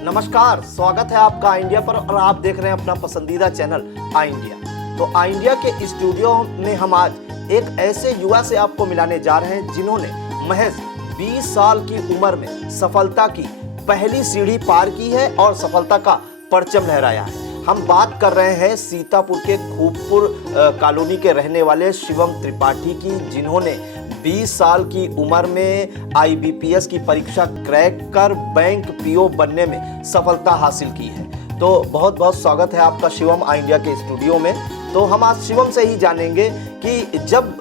नमस्कार, स्वागत है आपका आई इंडिया पर और आप देख रहे हैं अपना पसंदीदा चैनल आई इंडिया। तो आई इंडिया के स्टूडियो में हम आज एक ऐसे युवा से आपको मिलाने जा रहे हैं जिन्होंने महज 20 साल की उम्र में सफलता की पहली सीढ़ी पार की है और सफलता का परचम लहराया है। हम बात कर रहे हैं सीतापुर के खूबपुर कॉलोनी के रहने वाले शिवम त्रिपाठी की, जिन्होंने 20 साल की उम्र में IBPS की परीक्षा क्रैक कर बैंक PO बनने में सफलता हासिल की है। तो बहुत बहुत स्वागत है आपका शिवम आई इंडिया के स्टूडियो में। तो हम आज शिवम से ही जानेंगे कि जब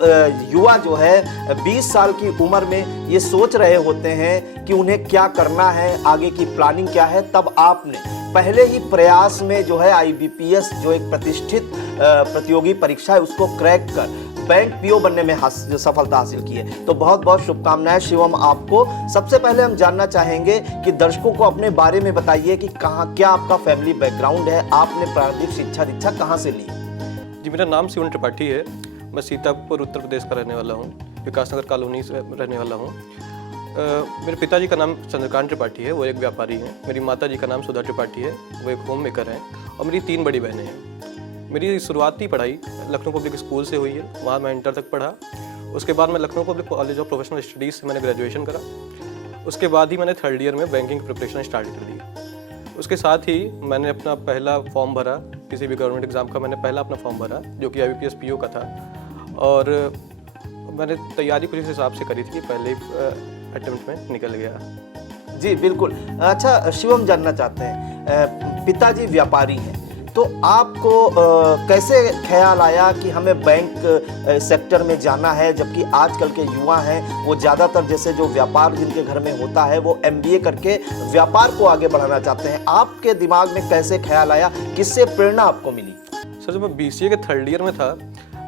युवा जो है 20 साल की उम्र में ये सोच रहे होते हैं कि उन्हें क्या करना है, आगे की प्लानिंग क्या है, तब आपने पहले ही प्रयास में जो है IBPS जो एक प्रतिष्ठित प्रतियोगी परीक्षा है उसको क्रैक कर बैंक PO बनने में सफलता हासिल की है। तो बहुत बहुत शुभकामनाएं शिवम आपको। सबसे पहले हम जानना चाहेंगे कि दर्शकों को अपने बारे में बताइए कि क्या आपका फैमिली बैकग्राउंड है, आपने प्रारंभिक शिक्षा दीक्षा कहाँ से ली? जी, मेरा नाम शिवम त्रिपाठी है। मैं सीतापुर उत्तर प्रदेश का रहने वाला हूँ, विकास नगर कॉलोनी से रहने वाला हूँ। मेरे पिताजी का नाम चंद्रकांत त्रिपाठी है, वो एक व्यापारी हैं। मेरी माताजी का नाम सुधा त्रिपाठी है, वो एक होम मेकर हैं। और मेरी 3 बड़ी बहनें हैं। मेरी शुरुआती पढ़ाई लखनऊ पब्लिक स्कूल से हुई है, वहाँ मैं इंटर तक पढ़ा। उसके बाद मैं Lucknow public college of professional studies से मैंने ग्रेजुएशन करा। उसके बाद ही मैंने 3rd ईयर में बैंकिंग प्रिपरेशन स्टार्ट कर दी। उसके साथ ही मैंने अपना पहला फॉर्म भरा, किसी भी गवर्नमेंट एग्ज़ाम का मैंने पहला अपना फॉर्म भरा जो कि IBPS PO का था। और मैंने तैयारी कुछ इस हिसाब से करी थी कि पहले अटेम्प्ट में निकल गया। जी बिल्कुल। अच्छा शिवम, जानना चाहते हैं, पिताजी व्यापारी हैं, तो आपको कैसे ख्याल आया कि हमें बैंक सेक्टर में जाना है, जबकि आजकल के युवा हैं वो ज़्यादातर जैसे जो व्यापार जिनके घर में होता है वो MBA करके व्यापार को आगे बढ़ाना चाहते हैं। आपके दिमाग में कैसे ख्याल आया, किससे प्रेरणा आपको मिली? सर, जब मैं BCA के 3rd ईयर में था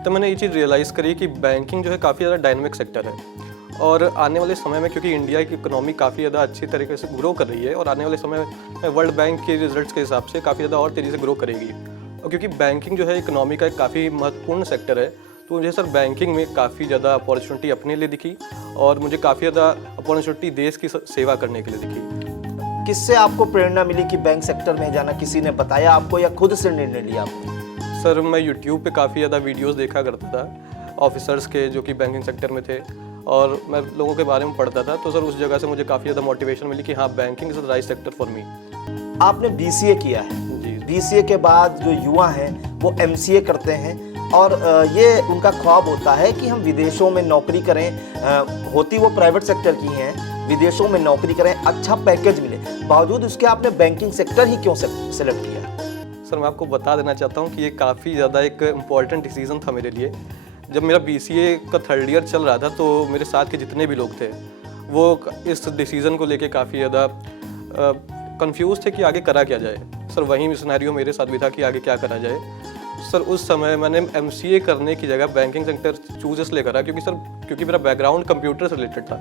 तो मैंने ये चीज़ रियलाइज़ करी कि बैंकिंग जो है काफ़ी ज़्यादा डायनामिक सेक्टर है। और आने वाले समय में, क्योंकि इंडिया की इकोनॉमी काफ़ी ज़्यादा अच्छी तरीके से ग्रो कर रही है और आने वाले समय में वर्ल्ड बैंक के रिजल्ट्स के हिसाब से काफ़ी ज़्यादा और तेज़ी से ग्रो करेगी। और क्योंकि बैंकिंग जो है इकोनॉमी का एक काफ़ी महत्वपूर्ण सेक्टर है, तो मुझे सर बैंकिंग में काफ़ी ज़्यादा अपॉर्चुनिटी अपने लिए दिखी और मुझे काफ़ी ज़्यादा अपॉर्चुनिटी देश की सेवा करने के लिए दिखी। किससे आपको प्रेरणा मिली कि बैंक सेक्टर में जाना? किसी ने बताया आपको या खुद से निर्णय लिया आपने? सर, मैं यूट्यूब पे काफ़ी ज़्यादा वीडियोस देखा करता था ऑफिसर्स के जो कि बैंकिंग सेक्टर में थे, और मैं लोगों के बारे में पढ़ता था। तो सर उस जगह से मुझे काफ़ी ज़्यादा मोटिवेशन मिली कि हाँ, banking is the right sector for me. आपने BCA किया है जी। BCA के बाद जो युवा हैं वो MCA करते हैं और ये उनका ख्वाब होता है कि हम विदेशों में नौकरी करें, होती वो प्राइवेट सेक्टर की हैं, विदेशों में नौकरी करें, अच्छा पैकेज मिले, बावजूद उसके आपने बैंकिंग सेक्टर ही क्यों सेलेक्ट किया? सर, मैं आपको बता देना चाहता हूँ कि ये काफ़ी ज़्यादा एक इम्पॉर्टेंट डिसीज़न था मेरे लिए। जब मेरा BCA का 3rd ईयर चल रहा था तो मेरे साथ के जितने भी लोग थे वो इस डिसीज़न को लेके काफ़ी ज़्यादा कंफ्यूज थे कि आगे करा क्या जाए। सर, वही सिनेरियो मेरे साथ भी था कि आगे क्या करा जाए। सर, उस समय मैंने MCA करने की जगह बैंकिंग सेक्टर चूज इसलिए करा क्योंकि मेरा बैकग्राउंड कंप्यूटर से रिलेटेड था।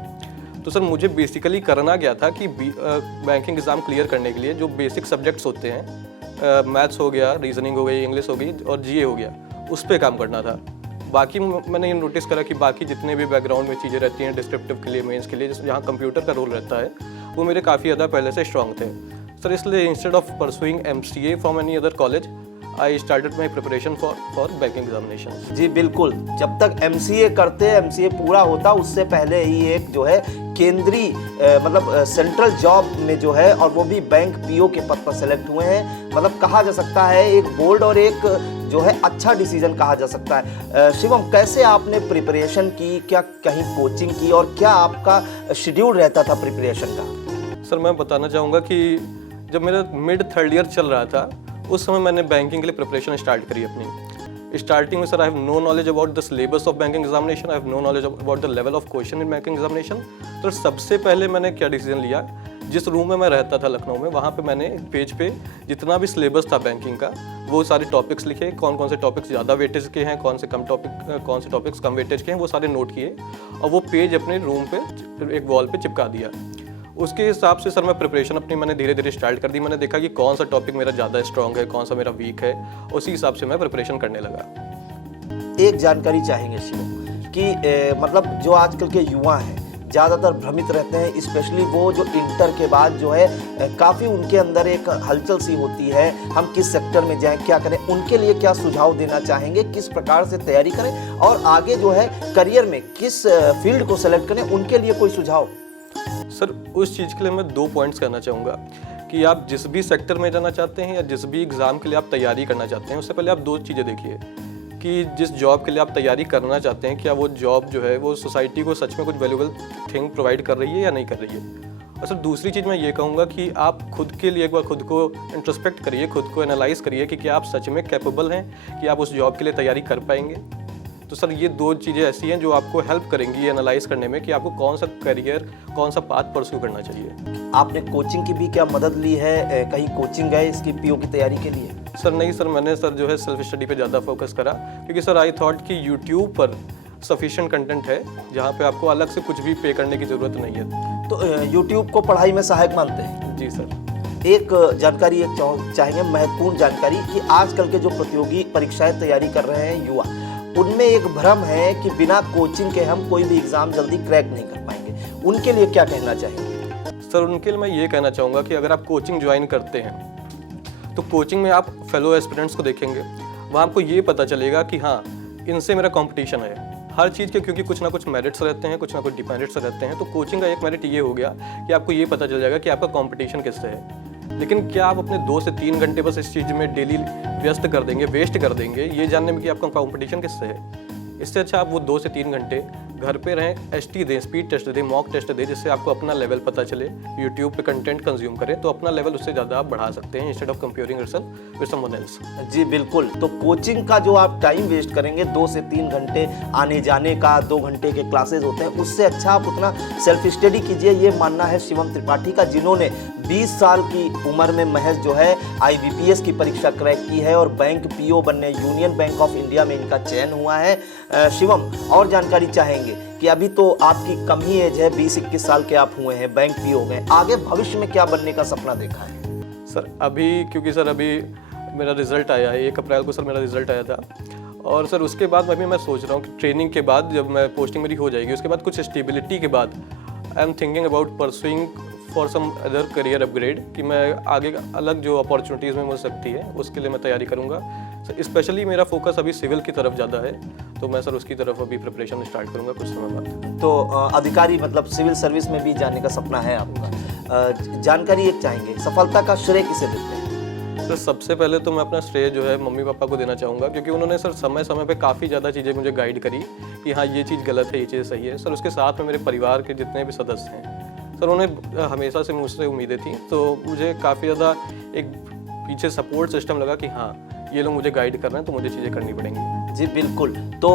तो सर मुझे बेसिकली करना क्या था कि बैंकिंग एग्ज़ाम क्लियर करने के लिए जो बेसिक सब्जेक्ट्स होते हैं, मैथ्स हो गया, रीजनिंग हो गई, इंग्लिश हो गई और GA हो गया, उस पर काम करना था। बाकी मैंने ये नोटिस करा कि बाकी जितने भी बैकग्राउंड में चीज़ें रहती हैं डिस्क्रिप्टिव के लिए, मेंस के लिए, जहाँ कंप्यूटर का रोल रहता है, वो मेरे काफ़ी ज़्यादा पहले से स्ट्रॉन्ग थे। सर, इसलिए instead of pursuing MCA from any other college, I started my preparation for banking examination. जी बिल्कुल। जब तक MCA करते MCA पूरा होता उससे पहले ही एक जो है केंद्रीय मतलब सेंट्रल जॉब में जो है, और वो भी बैंक PO के पद पर सेलेक्ट हुए हैं। मतलब कहा जा सकता है एक बोल्ड और एक जो है अच्छा डिसीजन कहा जा सकता है। शिवम, कैसे आपने प्रिपरेशन की, क्या कहीं कोचिंग की और क्या आपका शेड्यूल रहता था प्रिपरेशन का? सर, मैं बताना चाहूँगा कि जब मेरा मिड 3rd ईयर चल रहा था उस समय मैंने बैंकिंग के लिए प्रिपरेशन स्टार्ट करी अपनी। स्टार्टिंग में sir I have no knowledge about the syllabus of banking examination, I have no knowledge about the level of question in banking examination. तो सबसे पहले मैंने क्या डिसीजन लिया, जिस रूम में मैं रहता था लखनऊ में, वहाँ पे मैंने एक पेज पे जितना भी सिलेबस था बैंकिंग का वो सारे टॉपिक्स लिखे, कौन कौन से टॉपिक्स ज़्यादा वेटेज के हैं, कौन से टॉपिक्स कम वेटेज के हैं, वो सारे नोट किए और वो पेज अपने रूम पे एक वॉल पे चिपका दिया। उसके हिसाब से सर मैं प्रिपरेशन अपनी मैंने धीरे धीरे स्टार्ट कर दी। मैंने देखा कि कौन सा टॉपिक मेरा ज़्यादा स्ट्रॉन्ग है, कौन सा मेरा वीक है, उसी हिसाब से मैं प्रिपरेशन करने लगा। एक जानकारी चाहेंगे शिवम कि मतलब जो आजकल के युवा हैं ज़्यादातर भ्रमित रहते हैं, स्पेशली वो जो इंटर के बाद जो है काफ़ी उनके अंदर एक हलचल सी होती है, हम किस सेक्टर में जाएं, क्या करें, उनके लिए क्या सुझाव देना चाहेंगे, किस प्रकार से तैयारी करें और आगे जो है करियर में किस फील्ड को सेलेक्ट करें, उनके लिए कोई सुझाव? सर उस चीज़ के लिए मैं 2 पॉइंट्स कहना चाहूँगा कि आप जिस भी सेक्टर में जाना चाहते हैं या जिस भी एग्ज़ाम के लिए आप तैयारी करना चाहते हैं, उससे पहले आप 2 चीज़ें देखिए कि जिस जॉब के लिए आप तैयारी करना चाहते हैं, क्या वो जॉब जो है वो सोसाइटी को सच में कुछ वैल्यूएबल थिंग प्रोवाइड कर रही है या नहीं कर रही है। और सर दूसरी चीज़ मैं ये कहूँगा कि आप खुद के लिए एक बार खुद को इंट्रोस्पेक्ट करिए, खुद को एनालाइज करिए कि क्या आप सच में कैपेबल हैं कि आप उस जॉब के लिए तैयारी कर पाएंगे। तो सर ये 2 चीज़ें ऐसी हैं जो आपको हेल्प करेंगी एनालाइज करने में कि आपको कौन सा करियर, कौन सा पाथ परस्यू करना चाहिए। आपने कोचिंग की भी क्या मदद ली है, कहीं कोचिंग गए इसकी पीओ की तैयारी के लिए? सर नहीं सर, मैंने सर जो है सेल्फ स्टडी पे ज़्यादा फोकस करा, क्योंकि सर आई थॉट कि यूट्यूब पर सफिशिएंट कंटेंट है जहाँ पे आपको अलग से कुछ भी पे करने की ज़रूरत नहीं है। तो यूट्यूब को पढ़ाई में सहायक मानते हैं? जी सर। एक जानकारी चाहेंगे, महत्वपूर्ण जानकारी, कि आजकल के जो प्रतियोगी परीक्षाएं तैयारी कर रहे हैं युवा, उनमें एक भ्रम है कि बिना कोचिंग के हम कोई भी एग्ज़ाम जल्दी क्रैक नहीं कर पाएंगे, उनके लिए क्या कहना चाहेंगे? सर उनके लिए मैं ये कहना चाहूँगा कि अगर आप कोचिंग ज्वाइन करते हैं तो कोचिंग में आप फेलो एस्पिरेंट्स को देखेंगे, वहाँ आपको ये पता चलेगा कि हाँ इनसे मेरा कंपटीशन है हर चीज़ के, क्योंकि कुछ ना कुछ मेरिट्स रहते हैं, कुछ ना कुछ डिमेरिट्स रहते हैं। तो कोचिंग का एक मेरिट ये हो गया कि आपको ये पता चल जाएगा कि आपका कंपटीशन किससे है। लेकिन क्या आप अपने 2 से 3 घंटे बस इस चीज़ में डेली व्यस्त कर देंगे, वेस्ट कर देंगे ये जानने में कि आपका कंपटीशन किससे है? इससे अच्छा आप वो 2 से 3 घंटे घर पे रहें, एसटी दें, स्पीड टेस्ट दें, मॉक टेस्ट दें, जिससे आपको अपना लेवल पता चले। यूट्यूब पे कंटेंट कंज्यूम करें तो अपना लेवल उससे ज़्यादा आप बढ़ा सकते हैं, instead of comparing yourself with someone else. जी बिल्कुल। तो कोचिंग का जो आप टाइम वेस्ट करेंगे 2 से 3 घंटे आने जाने का, 2 घंटे के क्लासेस होते हैं, उससे अच्छा आप उतना सेल्फ स्टडी कीजिए, ये मानना है शिवम त्रिपाठी का, जिन्होंने 20 साल की उम्र में महज जो है IBPS की परीक्षा क्रैक की है और बैंक पीओ बनने यूनियन बैंक ऑफ इंडिया में इनका चयन हुआ है। शिवम, और जानकारी चाहेंगे कि अभी तो आपकी कम ही एज है, 20-21 साल के आप हुए हैं, बैंक पीओ गए, आगे भविष्य में क्या बनने का सपना देखा है? सर अभी क्योंकि सर अभी मेरा रिजल्ट आया है, 1 अप्रैल को सर मेरा रिजल्ट आया था, और सर उसके बाद मैं सोच रहा हूँ कि ट्रेनिंग के बाद जब मैं पोस्टिंग मेरी हो जाएगी, उसके बाद कुछ स्टेबिलिटी के बाद I am thinking about pursuing for some other career upgrade, कि मैं आगे अलग जो अपॉर्चुनिटीज़ में मिल सकती है उसके लिए मैं तैयारी करूँगा। सर स्पेशली मेरा फोकस अभी सिविल की तरफ ज़्यादा है, तो मैं सर उसकी तरफ अभी प्रिपरेशन स्टार्ट करूँगा कुछ समय बाद। तो अधिकारी मतलब सिविल सर्विस में भी जाने का सपना है आपका। जानकारी एक चाहेंगे, सफलता का श्रेय किसे देते हैं? सर सबसे पहले तो मैं अपना श्रेय जो है मम्मी पापा को देना चाहूँगा, क्योंकि उन्होंने सर समय समय पे काफ़ी ज़्यादा चीज़ें मुझे गाइड करी कि हाँ ये चीज़ गलत है, ये चीज़ सही है। सर उसके साथ में मेरे परिवार के जितने भी सदस्य हैं, सर उन्हें हमेशा से मुझसे उम्मीदें थी, तो मुझे काफ़ी ज़्यादा एक पीछे सपोर्ट सिस्टम लगा कि हाँ ये लोग मुझे गाइड कर रहे हैं तो मुझे चीज़ें करनी पड़ेंगी। जी बिल्कुल। तो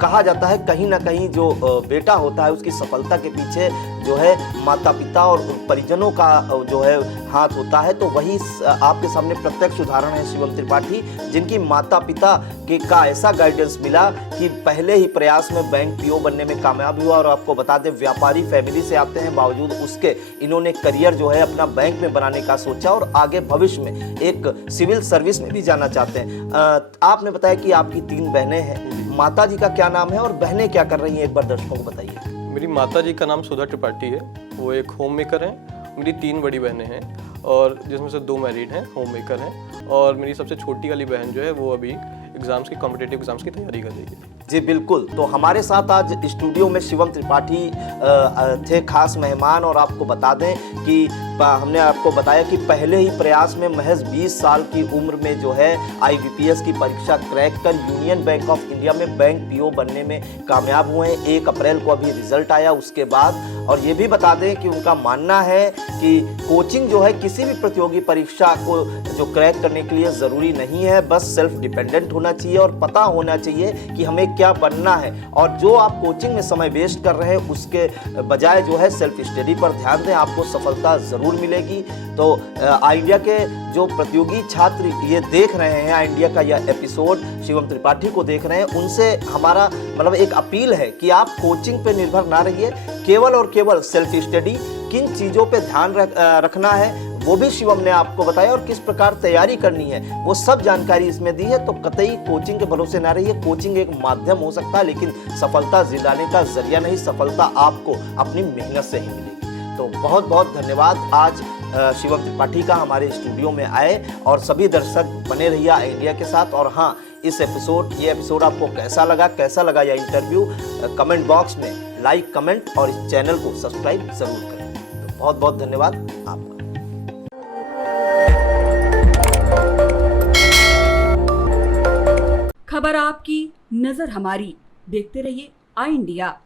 कहा जाता है कहीं ना कहीं जो बेटा होता है उसकी सफलता के पीछे जो है माता पिता और परिजनों का जो है हाथ होता है, तो वही आपके सामने प्रत्यक्ष उदाहरण है शिवम त्रिपाठी, जिनकी माता पिता के का ऐसा गाइडेंस मिला कि पहले ही प्रयास में बैंक पीओ बनने में कामयाब हुआ। और आपको बता दें व्यापारी फैमिली से आते हैं, बावजूद उसके इन्होंने करियर जो है अपना बैंक में बनाने का सोचा और आगे भविष्य में एक सिविल सर्विस में भी जाना चाहते हैं। आपने बताया कि आपकी 3 बहनें हैं, माता जी का क्या नाम है और बहनें क्या कर रही हैं, एक बार दर्शकों को बताइए। मेरी माता जी का नाम सुधा त्रिपाठी है, वो एक होम मेकर हैं। मेरी 3 बड़ी बहनें हैं और जिसमें से 2 मैरिड हैं, होम मेकर हैं, और मेरी सबसे छोटी वाली बहन जो है वो अभी एग्ज़ाम्स की कॉम्पिटिटिव एग्ज़ाम्स की तैयारी कर रही है। जी बिल्कुल। तो हमारे साथ आज स्टूडियो में शिवम त्रिपाठी थे खास मेहमान, और आपको बता दें कि हमने आपको बताया कि पहले ही प्रयास में महज 20 साल की उम्र में जो है IBPS की परीक्षा क्रैक कर यूनियन बैंक ऑफ इंडिया में बैंक पीओ बनने में कामयाब हुए हैं। 1 अप्रैल को अभी रिजल्ट आया उसके बाद। और ये भी बता दें कि उनका मानना है कि कोचिंग जो है किसी भी प्रतियोगी परीक्षा को जो क्रैक करने के लिए ज़रूरी नहीं है, बस सेल्फ डिपेंडेंट होना चाहिए और पता होना चाहिए कि हमें क्या बनना है। और जो आप कोचिंग में समय वेस्ट कर रहे हैं उसके बजाय जो है सेल्फ स्टडी पर ध्यान दें, आपको सफलता ज़रूर मिलेगी। तो इंडिया के जो प्रतियोगी छात्र ये देख रहे हैं, इंडिया का यह एपिसोड शिवम त्रिपाठी को देख रहे हैं, उनसे हमारा मतलब एक अपील है कि आप कोचिंग पे निर्भर ना रहिए, केवल और केवल सेल्फ स्टडी। किन चीज़ों पे ध्यान रखना है वो भी शिवम ने आपको बताया और किस प्रकार तैयारी करनी है वो सब जानकारी इसमें दी है। तो कतई कोचिंग के भरोसे ना रहिए। कोचिंग एक माध्यम हो सकता है लेकिन सफलता दिलाने का जरिया नहीं। सफलता आपको अपनी मेहनत से ही मिलेगी। तो बहुत बहुत धन्यवाद आज शिवम त्रिपाठी का हमारे स्टूडियो में आए, और सभी दर्शक बने रहिए आई इंडिया के साथ। और हाँ, ये एपिसोड आपको कैसा लगा यह इंटरव्यू, कमेंट बॉक्स में लाइक, कमेंट और इस चैनल को सब्सक्राइब जरूर करें। तो बहुत बहुत धन्यवाद आपका। खबर आपकी, नजर हमारी। देखते रहिए आई इंडिया।